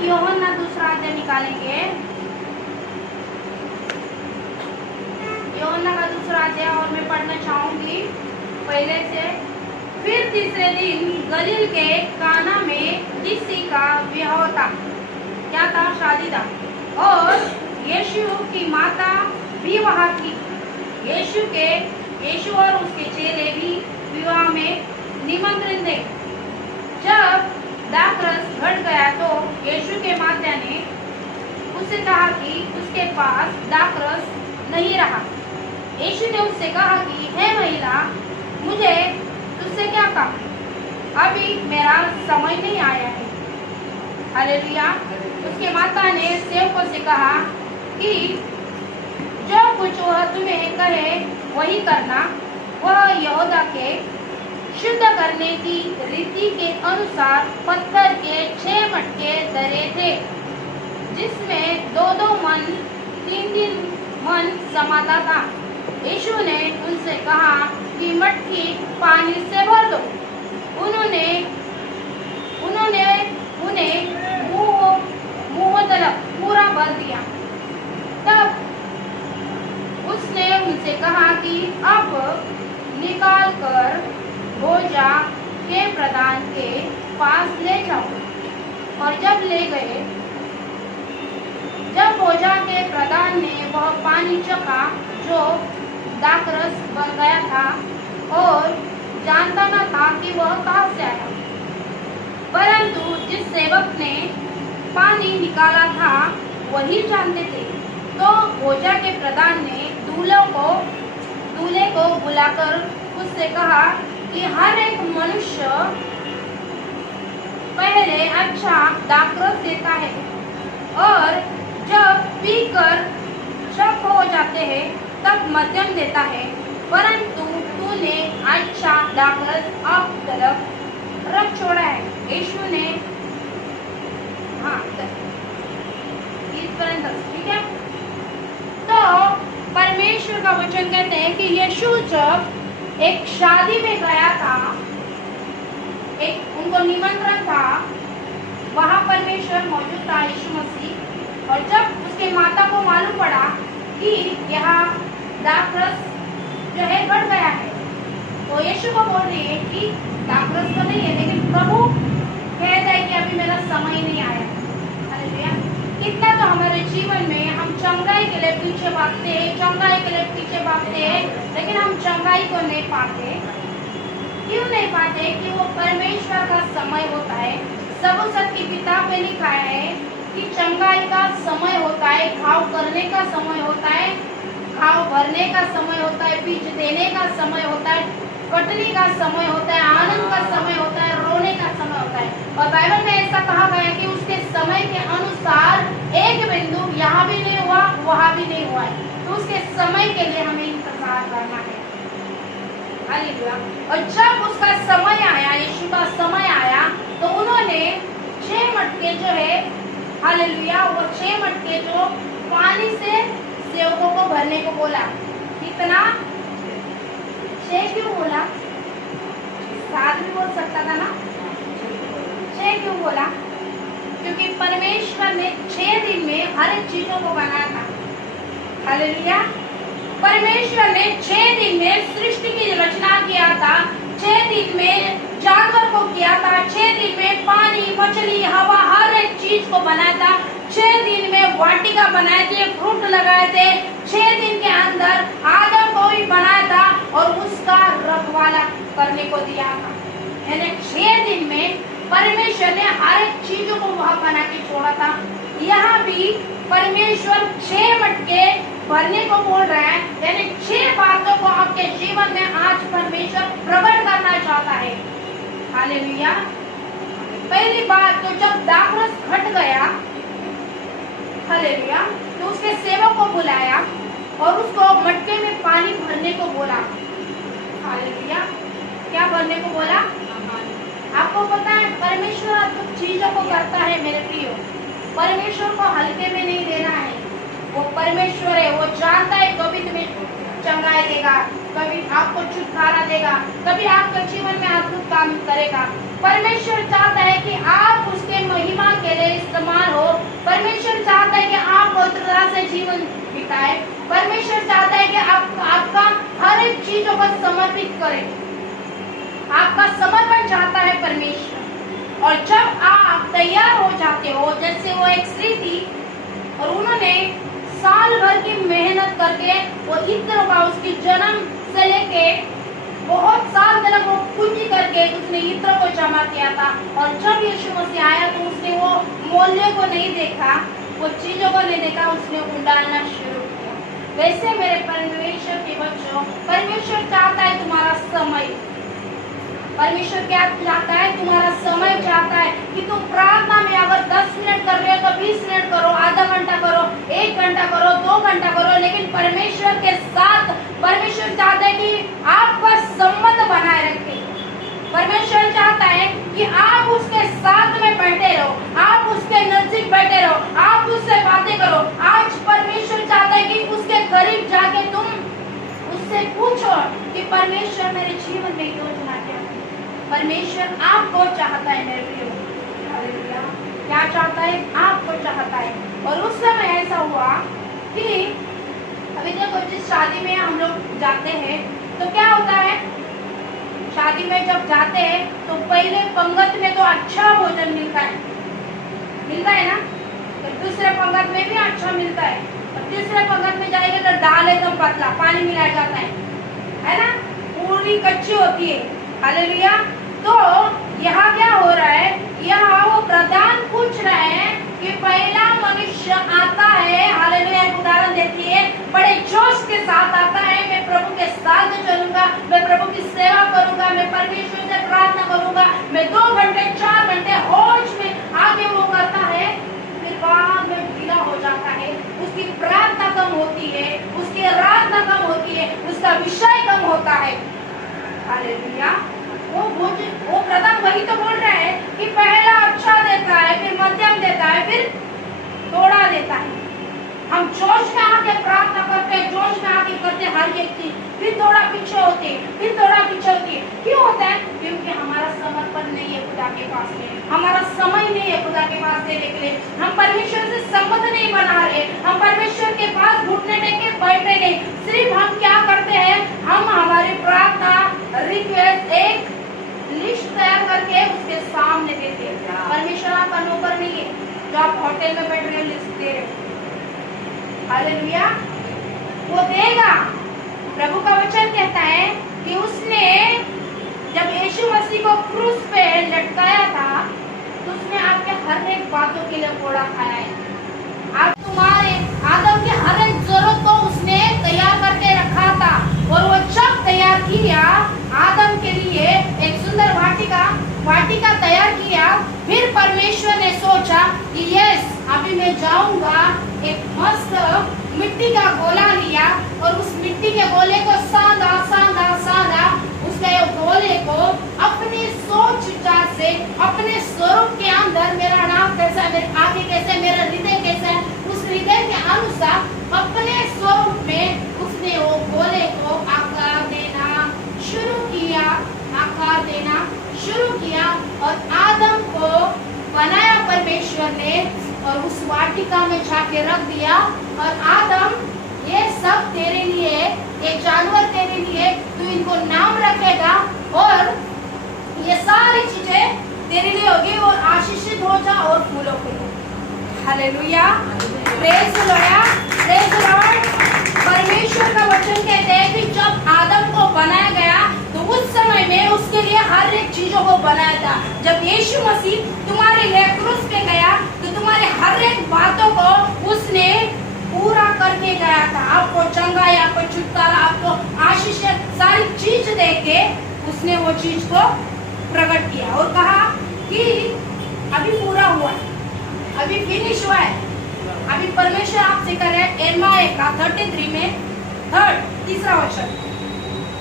यूहन्ना दूसरा अध्याय निकालेंगे, यूहन्ना का दूसरा अध्याय, और मैं पढ़ना चाहूंगी पहले से। फिर तीसरे दिन गलील के काना में किसी का विवाह था। क्या था? शादी था। और यीशु की माता भी वहाँ थी। यीशु और उसके चेले भी विवाह में निमंत्रित थे। जब दाखरस घट गया तो यीशु के माता ने उससे कहा कि उसके पास दाखरस नहीं रहा। यीशु ने उससे कहा कि हे महिला, मुझे तुझसे क्या काम? अभी मेरा समय नहीं आया है। हालेलुया। उसके माता ने सेवकों से कहा कि जो कुछ वह तुम्हें कहे वही करना। वह यहूदा के शुद्ध करने की रीति के अनुसार पत्थर के 6 मटके धरे थे, जिसमें 2-2 मन 3-3 मन समाता था। यीशु ने उनसे कहा कि मटकी पानी से भर दो। उन्होंने उन्हें मुंह तलक पूरा भर दिया। तब उसने उनसे कहा कि अब निकाल कर भोजा के प्रधान के पास ले जाओ। और जब ले गए, जब भोजा के प्रधान ने वह पानी चखा जो दाखरस बन गया था और जानता न था कि वह कहाँ से आया, परंतु जिस सेवक ने पानी निकाला था वही जानते थे, तो भोजा के प्रधान ने दूल्हे को बुलाकर उससे कहा कि हर एक मनुष्य पहले अच्छा दाखरस देता है और जब पीकर शक हो जाते हैं तब मध्यम देता है, परंतु तूने अच्छा दाखरस अब तक रख छोड़ा है। यीशु ने ठीक है। तो परमेश्वर का वचन कहते हैं कि यीशु जब एक शादी में गया था, एक उनको निमंत्रण था, वहां परमेश्वर मौजूद था, यीशु मसीह। और जब उसके माता को मालूम पड़ा कि यहाँ दाखरस जो है घट गया है, तो यीशु को बोल रही है कि दाखरस तो नहीं है, लेकिन प्रभु कहता है कि अभी मेरा समय नहीं आया। हालेलुया। कितना तो हमारे जीवन में हम चंगाई के लिए पीछे भागते हैं, लेकिन हम चंगाई को नहीं पाते। क्यों नहीं पाते? कि वो परमेश्वर का समय होता है। सबूसत की किताब में लिखा है कि चंगाई का समय होता है, घाव करने का समय होता है, घाव भरने का समय होता है, बीज देने का समय होता है, कटनी का समय होता है, आनंद का समय होता है, रोने का समय होता है। और बाइबल में ऐसा कहा गया कि उसके समय के अनुसार एक बिंदु यहाँ भी नहीं हुआ, वहाँ भी नहीं हुआ है। तो उसके समय के लिए हमें इंतजार करना है। हालेलुया। और जब उसका समय आया, यीशु का समय आया, तो उन्होंने 6 मटके जो है, हालेलुया, वो 6 मटके जो पानी से सेवकों को भरने को बोला। कितना? 6 क्यों बोला? 7 भी बोल सकता था ना? 6 क्यों बोला? क्योंकि परमेश्वर ने 6 दिन में हर एक चीजों को बनाया था। हालेलुया। परमेश्वर ने 6 दिन में सृष्टि की रचना किया था, 6 दिन में जानवर को किया था, 6 दिन में पानी, मछली, हवा, हर एक चीज को बनाया था, 6 दिन में वाटिका बनाए थे, फ्रूट लगाए थे, 6 दिन के अंदर आदम को भी बनाया था और उसका रखवाला करने को दिया था। यानी 6 दिन में परमेश्वर ने हर एक चीजों को वहां बना के छोड़ा था। यहाँ भी परमेश्वर 6 मटके भरने को बोल रहा है, यानी 6 बातों को आपके जीवन में आज परमेश्वर प्रकट करना चाहता है। हालेलुया। पहली बात तो जब दाखरस घट गया, हालेलुया, तो उसके सेवक को बुलाया और उसको मटके में पानी भरने को बोला। हालेलुया। क्या भरने को बोला? आपको पता है परमेश्वर अद्भुत चीजों को करता है मेरे प्रियो। परमेश्वर को हल्के में नहीं देना है। वो परमेश्वर है, वो जानता है कभी तुम्हें चंगाई देगा, कभी आपको छुटकारा देगा, कभी आपके जीवन में अद्भुत काम करेगा। परमेश्वर चाहता है कि आप उसके महिमा के लिए इस्तेमाल चीजों को समर्पित करें। आपका समर्पण चाहता है परमेश्वर। और जब आप तैयार हो जाते हो, जैसे वो एक स्त्री थी और उन्होंने साल भर की मेहनत करके वो इत्र का उसकी जन्म से लेके बहुत साल तक वो पूंजी करके उसने इत्र को जमा किया था। और जब यीशु मसीह आया तो उसने वो मूल्य को नहीं देखा, वो चीजों को नहीं देखा, उसने उंडालना शुरू किया। वैसे मेरे परमेश्वर के बच्चों, परमेश्वर चाहता है तुम्हारा समय। परमेश्वर क्या चाहता है? तुम्हारा समय चाहता है कि तुम प्रार्थना में अगर 10 मिनट कर रहे हो तो 20 मिनट करो, आधा घंटा करो, 1 घंटा करो, 2 घंटा करो, लेकिन परमेश्वर के साथ परमेश्वर चाहता है कि आपका संबंध बनाए रखे। परमेश्वर चाहता है कि आप उसके साथ में बैठे रहो, आप उसके नजदीक बैठे रहो, आप उससे बातें करो। आज परमेश्वर चाहता है कि उसके करीब जाके तुम उससे पूछो कि परमेश्वर मेरे जीवन में योजना क्या है। परमेश्वर आपको चाहता है मेरे प्रियो, हालेलुया। क्या चाहता है? आपको चाहता है। और उस समय ऐसा हुआ कि अभी देखो, जिस शादी में हम लोग जाते हैं तो क्या होता है, शादी में जब जाते हैं तो पहले पंगत में तो अच्छा भोजन मिलता है ना, तो दूसरे पंगत में भी अच्छा मिलता है, और तीसरे पंगत में जाएंगे तो दाल एकदम पतला, पानी मिलाया जाता है ना, पूरी कच्ची होती है। हालेलुया। तो यहाँ क्या हो रहा है, यहाँ वो प्रधान पूछ रहे हैं कि पहला मनुष्य आता है, हालेलुया, एक उदाहरण देती है, बड़े जोश के साथ आता है, मैं प्रभु के साथ चलूंगा, मैं प्रभु की सेवा करूंगा, मैं परमेश्वर से प्रार्थना करूंगा, मैं 2 घंटे 4 घंटे होश में आगे वो करता है, फिर बाद में ढीला हो जाता है, उसकी प्रार्थना कम होती है, उसकी आराधना कम होती है, उसका विषय कम होता है। हालेलुया। वो प्रधान वही तो बोल रहा है कि पहला अच्छा देता है, फिर मध्यम देता है, फिर थोड़ा देता है। हम जोश में आके प्रार्थना करते हैं, जोश में आके करते हैं हर एक चीज, फिर थोड़ा पीछे होते हैं, फिर थोड़ा पीछे होती है। क्यों होता है? क्योंकि हमारा समर्पण नहीं है खुदा के पास में, हमारा समय नहीं है खुदा के पास देने के लिए, हम परमेश्वर से संबंध नहीं बना रहे, हम परमेश्वर के पास घुटने टेक के बैठे नहीं। सिर्फ हम क्या करते हैं, हम हमारी प्रार्थना रिक्वेस्ट एक लिस्ट तैयार करके उसके सामने देते हैं। परमेश्वर आपका नौकर नहीं है जो आप होटल में बैठ रहे लिस्ट दे रहे हो। हालेलुया। वो देगा। प्रभु का वचन कहता है कि उसने जब यीशु मसीह को क्रूस पे लटकाया था तो उसने आपके हर एक बातों के लिए कोड़ा खाया है। आप तुम्हारे आदम के हर एक जरूरत को उसने तैयार करके रखा था। और वो जब तैयार किया आदम के लिए एक सुंदर वाटिका तैयार किया, फिर परमेश्वर ने सोचा कि यस, अभी मैं जाऊंगा, एक मस्त मिट्टी का गोला लिया और उस मिट्टी के गोले को साधा उसके गोले को अपनी सोच विचार से, अपने स्वरूप के अंदर, मेरा नाम कैसा है, मेरे आगे कैसे, मेरा हृदय कैसा है, उस हृदय के अनुसार अपने स्वरूप में उसने वो गोले को आकार देना शुरू किया और आदम को बनाया परमेश्वर ने और उस वाटिका में जाके रख दिया। और आदम, ये सब तेरे लिए, ये जानवर तेरे लिए, तू इनको नाम रखेगा और ये सारी चीजें तेरे लिए होगी और आशीषित हो जा और फूलो फूलो। Hallelujah, praise the Lord. परमेश्वर का वचन कहते हैं कि जब आदम को बनाया गया तो उस समय में उसके लिए हर एक चीजों को बनाया था। जब यीशु मसीह तुम्हारे लिए क्रूस पे गया तो तुम्हारे हर एक बातों को उसने पूरा करके गया था। आपको चंगाई, आपको छुटकारा, आपको आशीष, सारी चीज देके उसने वो चीज को प्रकट किया और कहा कि अभी पूरा हुआ है, अभी फिनिश हुआ है। अभी परमेश्वर आपसे कर रहे हैं एर्माया का 33 में तीसरा वचन,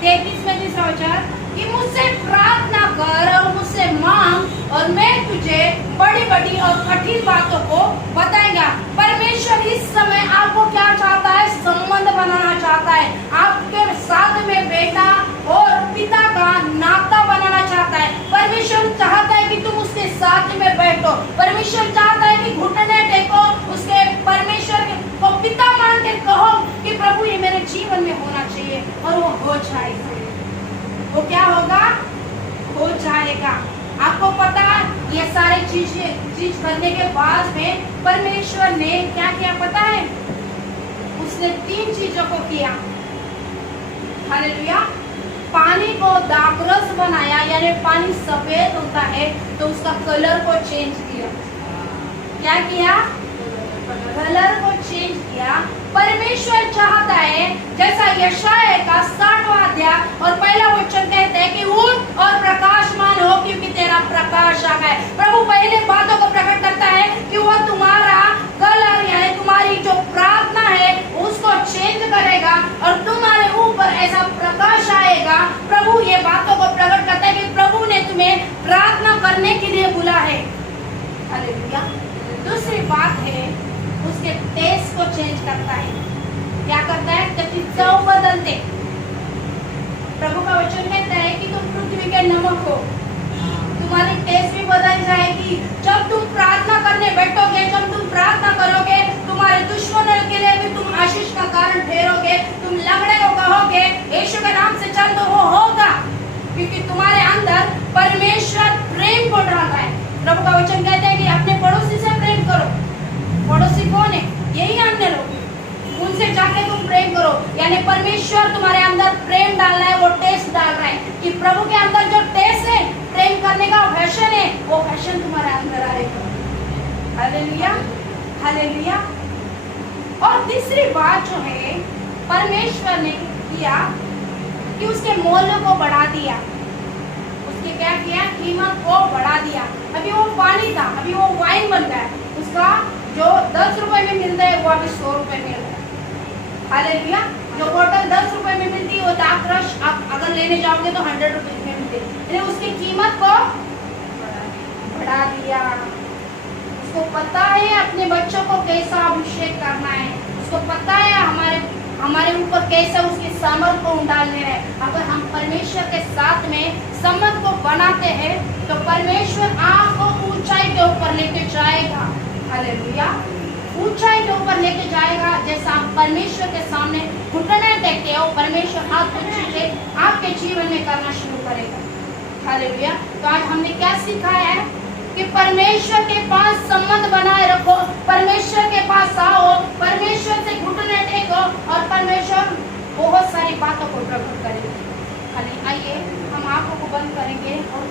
33 में तीसरा वचन, कि मुझसे प्रार्थना कर और मुझसे मांग और मैं तुझे बड़ी बड़ी और कठिन बातों को बताएगा। परमेश्वर इस समय आपको क्या चाहता है? संबंध बनाना चाहता है, आपके साथ में बेटा और पिता का नाता बनाना चाहता है। परमेश्वर चाहता है कि तुम उसके साथ में बैठो। परमेश्वर चाहता है कि घुटने टेको, उसके परमेश्वर को पिता मान के कहो कि प्रभु ये मेरे जीवन में होना चाहिए और वो हो जाए। वो क्या होगा, हो जाएगा। आपको पता ये सारे चीज करने के बाद में परमेश्वर ने क्या किया पता है? उसने 3 चीजों को किया। हालेलुया। पानी को दाखरस बनाया, यानी पानी सफेद होता है तो उसका कलर को चेंज किया। क्या किया? कलर को चेंज किया। परमेश्वर चाहता है, जैसा यशायाह का 60वां अध्याय और पहला वचन कहता है कि उठ और प्रकाशमान हो क्योंकि तेरा प्रकाश आ गया है। प्रभु पहले बातों को प्रकट करता है कि वो तुम्हारा कलर यानी तुम्हारी जो प्रार्थना है उसको चेंज करेगा और तुम्हारे ऊपर ऐसा प्रकाश आएगा। प्रभु ये बातों को प्रकट करता है कि प्रभु ने तुम्हें प्रार्थना करने के लिए बुला है। हालेलुया। दूसरी बात है, उसके टेस्ट को चेंज करता है। क्या करता है? क्योंकि चव बदलते। प्रभु का वचन कहता है कि तुम पृथ्वी के नमक हो, तुम्हारी टेस्ट भी बदल जाएगी। जब तुम प्रार्थना करने बैठोगे, जब तुम प्रार्थना करोगे, तुम्हारे दुश्मनों के लिए भी तुम आशीष का कारण ठहरोगे। तुम लंगड़े को कहोगे यीशु के नाम से चल, तो वो होगा, क्योंकि तुम्हारे अंदर परमेश्वर प्रेम को डाल रहा है। प्रभु का वचन कहता है कि अपने पड़ोसी से प्रेम करो। पड़ोसी कौन है? यही अन्य लोग, उनसे जाके तुम प्रेम करो। यानी परमेश्वर तुम्हारे अंदर प्रेम डाल रहा है, वो टेस्ट डाल रहा है कि प्रभु के अंदर जो टेस्ट है, प्रेम करने का पैशन है, वो पैशन तुम्हारे अंदर आएगा। Hallelujah, hallelujah. और तीसरी बात जो है परमेश्वर ने किया कि उसके मूल्य को बढ़ा दिया। उसके क्या किया? कीमत को बढ़ा दिया। अभी वो पानी था, अभी वो वाइन बन गया। उसका जो 10 रुपए में मिलता है वो अभी 100 रुपए में मिल रहा है। हालेलुया। जो बोतल 10 रुपए में मिलती है वो दाखरस आप अगर लेने जाओगे तो 100 रुपए में मिलती है। उसकी कीमत को बढ़ा दिया। उसको पता है अपने बच्चों को कैसा अभिषेक करना है, उसको पता है हमारे ऊपर कैसे उसकी समर्थ को डालने है। अगर हम परमेश्वर के साथ में समर्थ को बनाते हैं तो परमेश्वर आपको ऊंचाई के ऊपर लेके जाएगा। हालेलुया। ऊंचाई के ऊपर लेके जाएगा। जैसा आप परमेश्वर के सामने घुटने टेकते हो, परमेश्वर आपको चीजें आपके जीवन में करना शुरू करेगा। हालेलुया। तो आज हमने क्या सीखा है कि परमेश्वर के पास संबंध बनाए रखो, परमेश्वर के पास आओ, परमेश्वर से घुटने टेको और परमेश्वर बहुत सारी बातों को प्रकट करेगा। आइए हम आंखों को बंद करेंगे और